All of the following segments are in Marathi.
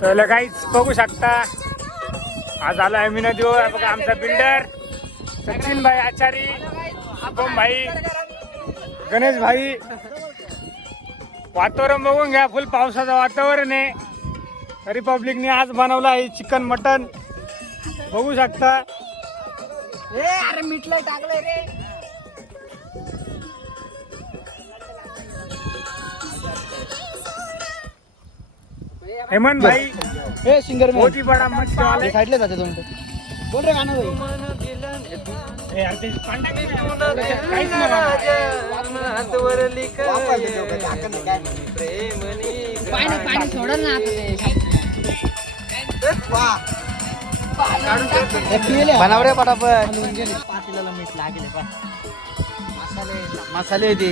तर काहीच बघू शकता. आज आलो आहे मी नदी बघा आमचा बिल्डर सचिन भाई आचारी शुभम भाई गणेश भाई. वातावरण बघून घ्या फुल पावसाचं वातावरण आहे. रिपब्लिकने आज बनवलं आहे चिकन मटन बघू शकता. ए अरे मिठलं टाकलं रे. हेमंत भाई ए सिंगर ही बड़ा मस्त वाला. है साईडला जाते दोन बोल रे गाणं पाणी पाणी सोडल ना पटापट. मीठ मसाले मसाले ते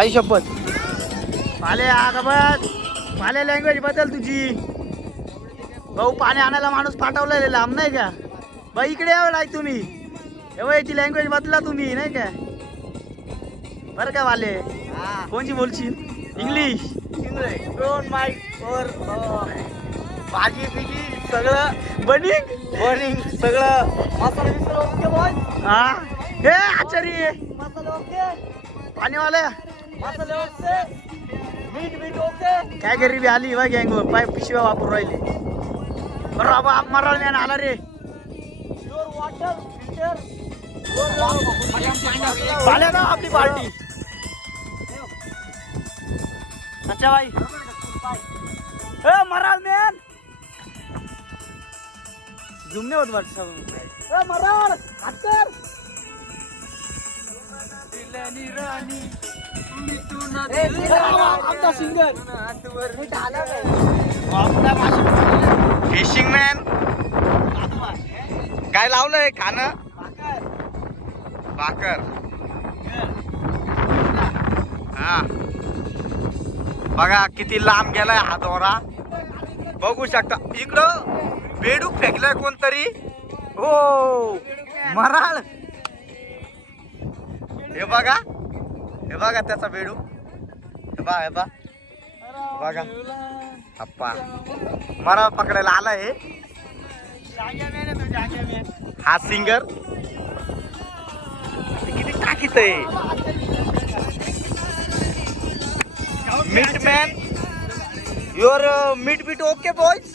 आई शपथ. पाले आता बघ पाले लँग्वेज बदल तुझी. भाऊ पाणी आणायला माणूस पाठवलेला लांब नाही का? बाई इकडे यावं लाग तुम्ही. एवढं याची लँग्वेज बदला तुम्ही नाही का? बरं का वाले? कोणची बोलशील? इंग्लिश डोंट माय फॉर भाजी बिजी सगळं. बनिंग बनिंग सगळं. मसाला बिसाला ओके बॉय हा. हे आचारी. मसाला ओके? पाणीवाले काय गरीबी आली बघ गँग पाय पिशव्या वापरून राहिली. बरं बाबा मराळ मॅन आला रे. ना आपली पार्टी. अच्छा भाई ए मराळ मॅन जुमने होत वाटत ए मराळ हात कर ए, आमचा सिंगर फिशिंग मॅन काय लावलंय खाणं? भाकर. हा. बघा किती लांब गेलाय हा दोरा. बघू शकता. इकडं बेडूक फेकलाय कोणतरी. हो. मराळ. हे बघा. हे बघा त्याचा बेडू हे बा हे बा बघा. अप्पा. मला पकडायला आलाय हा. सिंगर किती टाकीत आहे. Meet man your meet beat okay boys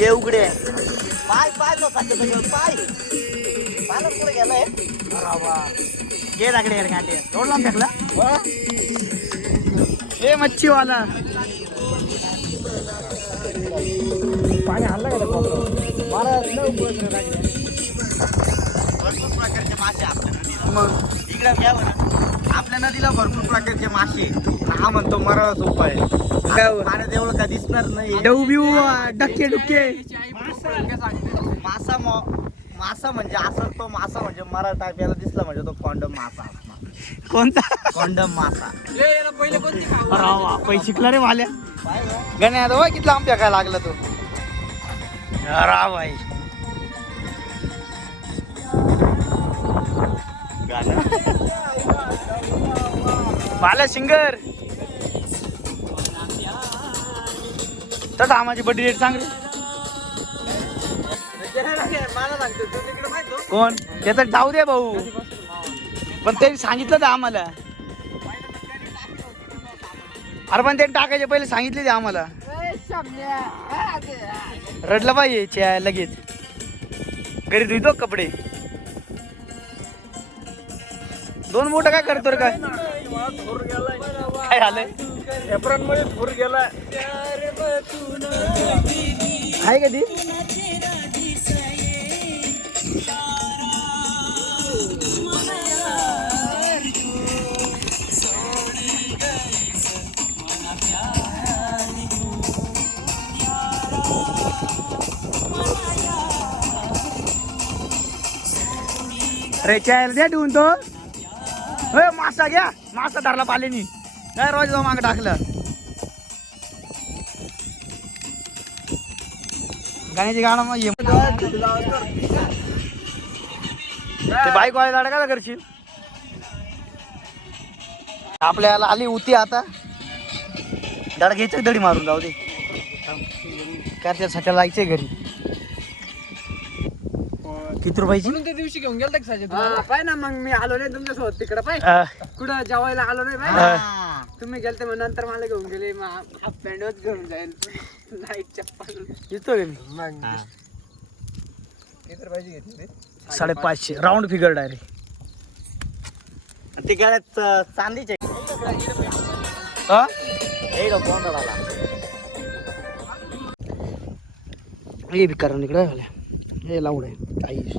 ये उघडे. पाय पाय तो पाय पाय. पाय पुढे गेलाय ये लागले यार गांडे. रोड लावून टाकला. ए मच्छीवाला. पाणी हल्ला का भरपूर प्रकारचे मासे आपल्या नदीला मग? इकडे घ्यावं ना नदीला भरपूर प्रकारचे मासे. आहे. हा म्हणतो मराळाच उपाय. काय? पाण्यात एवढं का दिसणार नाही. डऊ बिऊ डक्के डुक्के मासा म- मासा म्हणजे असं तो मासा म्हणजे मरा टाईप याला दिसला म्हणजे तो कॉन्डम मासा कोणता? कॉन्डम मासा. अरे बाप शिकला रे भाल्या गण्या आता किती लांब काय लागला तो. अरा भाई. बाला सिंगर तर माझी बड्डी रेट सांग रे. कोण? त्याचा जाऊ दे भाऊ. पण त्यांनी सांगितलं तर आम्हाला. अरे पण त्यांनी टाकायचे पहिले सांगितले ते आम्हाला. रडलं पाहिजे लगेच. घरी धुतो कपडे. दोन बोट काय करतो रे काय काय मध्ये थोर गेला. आहे कधी अरे चायला द्या ठेवून तो. होय मासा घ्या. मासा धरला पालेनी. काय रोज जाऊ माग टाकलं. गाण्याची गाणं मग ये. ते बाईक वाय दाडा काय करशील? आपल्याला आली उती आता. दाड घ्यायचं दडी मारून जाऊ दे. काय त्यासाठी जायचंय घरी. किती रुपयाची? त्या दिवशी घेऊन गेलता का पाय ना मग मी आलो नाही तुमच्यासोबत. तिकडे पाय. अं, कुठं जेवायला आलो नाही पाय. तुम्ही गेलते मग नंतर मला घेऊन गेले. मग हाफ पॅन्टच घेऊन जाईल नाईट चप्पल. येतो का मी? मग साडेपाचशे. राऊंड फिगर डायरेक्ट ते गळ्यात अं, चांदीचे. हा? हे. हे भिकार इकडे झाल्या हे लावड आहे काही हे काय?